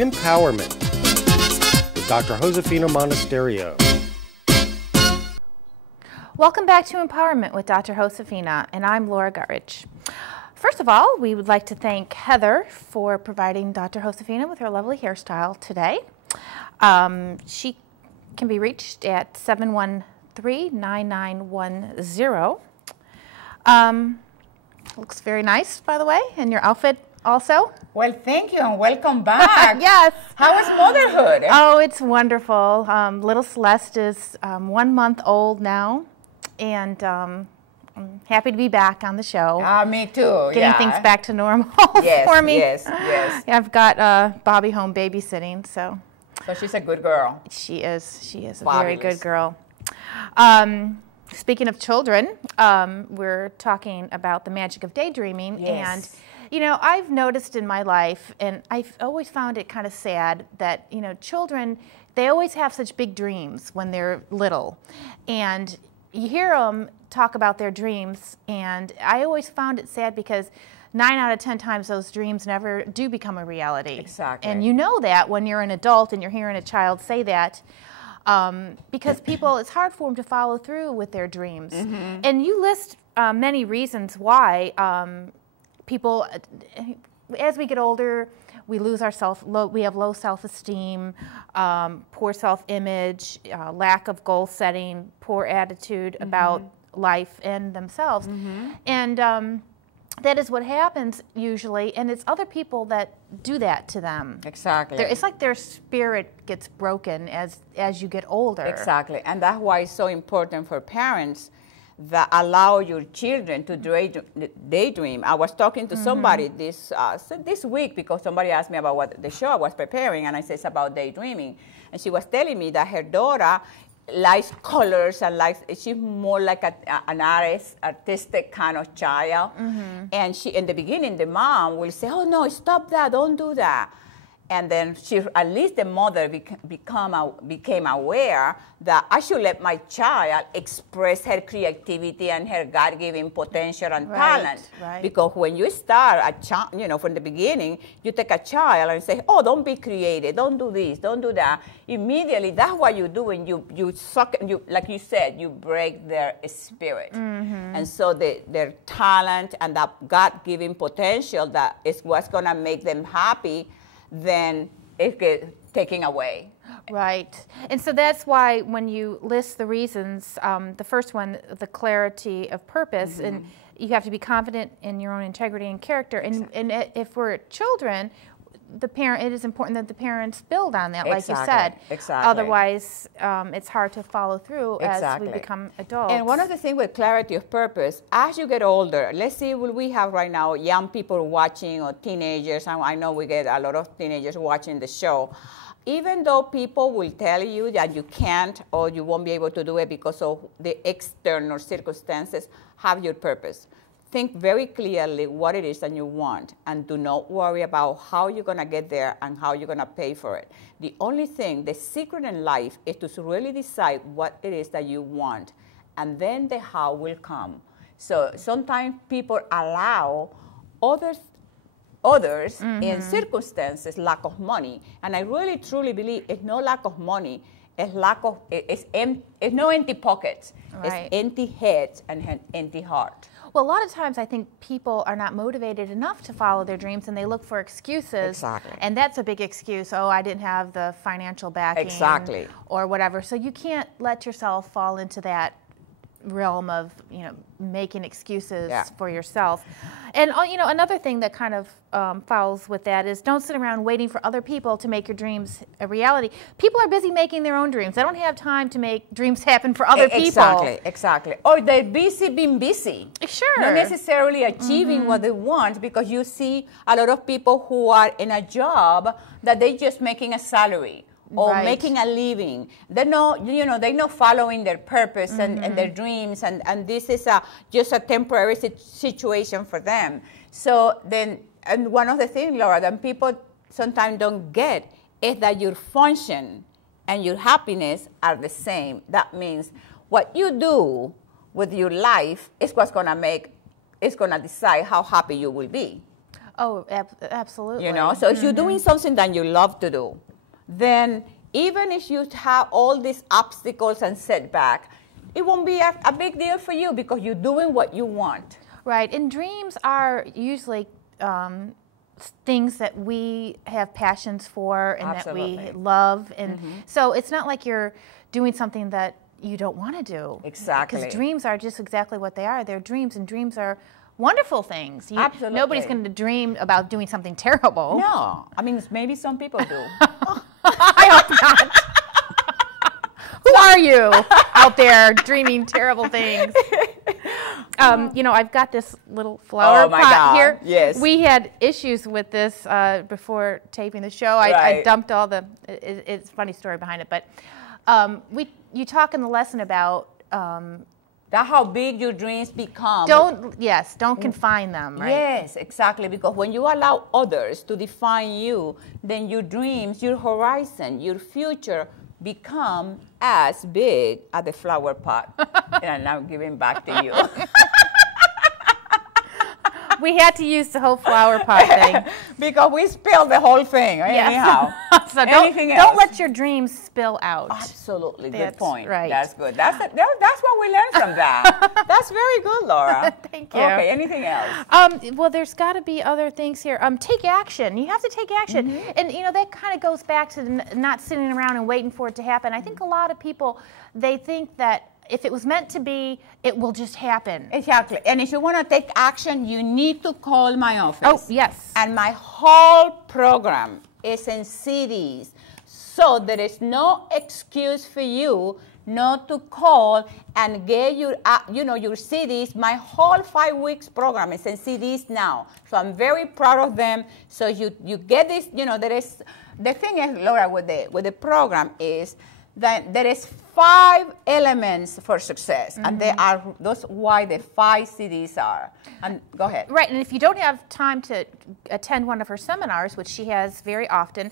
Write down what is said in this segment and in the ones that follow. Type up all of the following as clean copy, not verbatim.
Empowerment with Dr. Josefina Monasterio. Welcome back to Empowerment with Dr. Josefina, and I'm Laura Guttridge. First of all, we would like to thank Heather for providing Dr. Josefina with her lovely hairstyle today. She can be reached at 713-9910. Looks very nice, by the way, and your outfit also. Well, thank you, and welcome back. Yes. How is motherhood? Oh, it's wonderful. Little Celeste is 1 month old now, and I'm happy to be back on the show. Me too. Getting things back to normal for me. Yes. Yeah, I've got Bobby home babysitting, so. So she's a good girl. She is. She is a Fabulous. very good girl. Speaking of children, we're talking about the magic of daydreaming. Yes. And, you know, I've noticed in my life, and I've always found it kind of sad that, you know, children, they always have such big dreams when they're little. And you hear them talk about their dreams, and I always found it sad because 9 out of 10 times those dreams never do become a reality. Exactly. And you know that when you're an adult and you're hearing a child say that, because people, it's hard for them to follow through with their dreams. Mm-hmm. And you list many reasons why people, as we get older, we lose our we have low self-esteem, poor self-image, lack of goal setting, poor attitude mm-hmm. about life and themselves. Mm-hmm. And that is what happens usually, and it's other people that do that to them. Exactly. It's like their spirit gets broken as you get older. Exactly, and that's why it's so important for parents that allow your children to daydream. I was talking to somebody this week because somebody asked me about what the show I was preparing, and I said it's about daydreaming. And she was telling me that her daughter likes colors and she's more like an artistic kind of child. Mm-hmm. And she, in the beginning, the mom will say, "Oh no, stop that! Don't do that." And then at least the mother became aware that I should let my child express her creativity and her God-given potential and talent. Right. Because when you start from the beginning, you take a child and say, "Oh, don't be creative, don't do this, don't do that." Immediately, that's what you do, and you suck. Like you said, you break their spirit, mm-hmm. and so their talent and that God-given potential that is what's gonna make them happy. Then it gets taken away. Right. And so that's why when you list the reasons, the first one, the clarity of purpose, mm-hmm. and you have to be confident in your own integrity and character. And, exactly. and if we're children, it is important that the parents build on that, like you said. Exactly. Otherwise, it's hard to follow through exactly. as we become adults. And one of the things with clarity of purpose, as you get older, let's see what we have right now, young people watching or teenagers. I know we get a lot of teenagers watching the show. Even though people will tell you that you can't or you won't be able to do it because of the external circumstances, have your purpose. Think very clearly what it is that you want, and do not worry about how you're going to get there and how you're going to pay for it. The only thing, the secret in life is to really decide what it is that you want, and then the how will come. So sometimes people allow others mm-hmm. in circumstances, lack of money. And I really truly believe it's no lack of money, it's no empty pockets. Right. It's empty heads and empty heart. Well, a lot of times I think people are not motivated enough to follow their dreams, and they look for excuses. Exactly. And that's a big excuse. Oh, I didn't have the financial backing. Exactly. Or whatever. So you can't let yourself fall into that realm of, making excuses for yourself. And, another thing that kind of follows with that is don't sit around waiting for other people to make your dreams a reality. People are busy making their own dreams. They don't have time to make dreams happen for other people. Exactly. Or they're busy being busy. Sure. Not necessarily achieving mm-hmm. what they want, because you see a lot of people who are in a job that they're just making a salary. Or right. making a living. They're not, they're not following their purpose mm-hmm. and their dreams, and this is just a temporary situation for them. So then, and one of the things, Laura, that people sometimes don't get is that your function and your happiness are the same. That means what you do with your life is what's going to decide how happy you will be. Oh, absolutely. You know, so if you're doing something that you love to do, then even if you have all these obstacles and setbacks, it won't be a big deal for you because you're doing what you want. Right, and dreams are usually things that we have passions for and Absolutely. that we love. And so it's not like you're doing something that you don't want to do. Exactly. Because dreams are just exactly what they are. They're dreams, and dreams are wonderful things. Absolutely. Nobody's going to dream about doing something terrible. No, I mean, maybe some people do. I hope not. Who are you out there dreaming terrible things? You know, I've got this little flower pot here. Yes. We had issues with this before taping the show. I dumped all the. It's a funny story behind it, but you talk in the lesson about. That's how big your dreams become. Don't confine them, right? Yes, exactly. Because when you allow others to define you, then your dreams, your horizon, your future become as big as the flower pot. And I'm giving back to you. We had to use the whole flower pot thing. Because we spilled the whole thing, anyhow. So don't let your dreams spill out. Absolutely, That's good point. right. That's good. That's what we learned from that. That's very good, Laura. Thank you. Okay, anything else? Well, there's got to be other things here. Take action. You have to take action. And, you know, that kind of goes back to not sitting around and waiting for it to happen. I think a lot of people, they think that if it was meant to be, it will just happen. Exactly. And if you want to take action, you need to call my office. Oh, yes. And my whole program is in CDs. So there is no excuse for you not to call and get your CDs. My whole 5 weeks program is in CDs now. So I'm very proud of them. So you get this, the thing is, Laura, with the program is that there is 5 elements for success, and those why the 5 CDs are. And go ahead. Right, and if you don't have time to attend one of her seminars, which she has very often,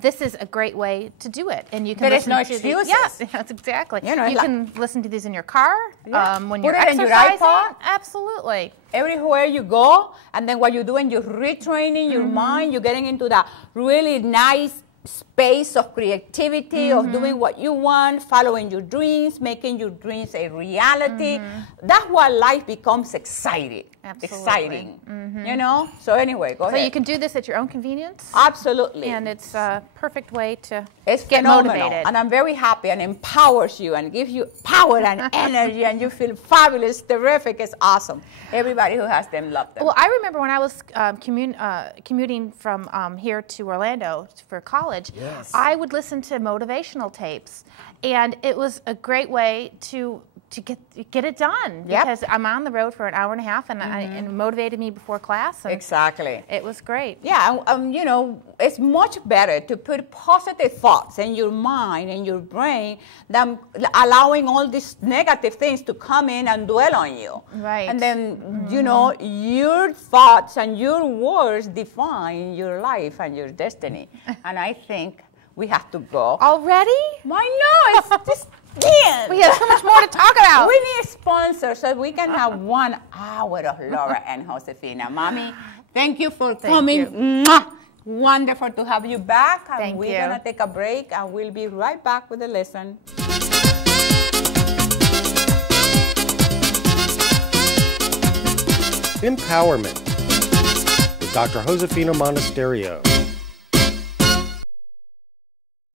this is a great way to do it. And you can listen to excuses. Yes, that's exactly. You can listen to these in your car when you're Put it in exercising. your iPod. Absolutely. Everywhere you go, and then what you're doing, you're retraining your mind. You're getting into that really nice space of creativity, of doing what you want, following your dreams, making your dreams a reality. That's why life becomes exciting. Absolutely. So anyway, go ahead. So you can do this at your own convenience. Absolutely. And it's a perfect way to get phenomenal. Motivated. And I'm very happy, and empowers you and gives you power and energy, and you feel fabulous, terrific. It's awesome. Everybody who has them love them. Well, I remember when I was commuting from here to Orlando for college, I would listen to motivational tapes, and it was a great way to get it done because I'm on the road for an hour and a half, and it motivated me before class. And exactly. It was great. Yeah, it's much better to put positive thoughts in your mind and your brain than allowing all these negative things to come in and dwell on you. Right. And then, your thoughts and your words define your life and your destiny. And I think we have to go. Already? Why not? It's just we have so much more to talk about. We need sponsors so we can have 1 hour of Laura and Josefina. Mommy, thank you for coming. Mwah! Wonderful to have you back. And we're going to take a break, and we'll be right back with the lesson. Empowerment with Dr. Josefina Monasterio.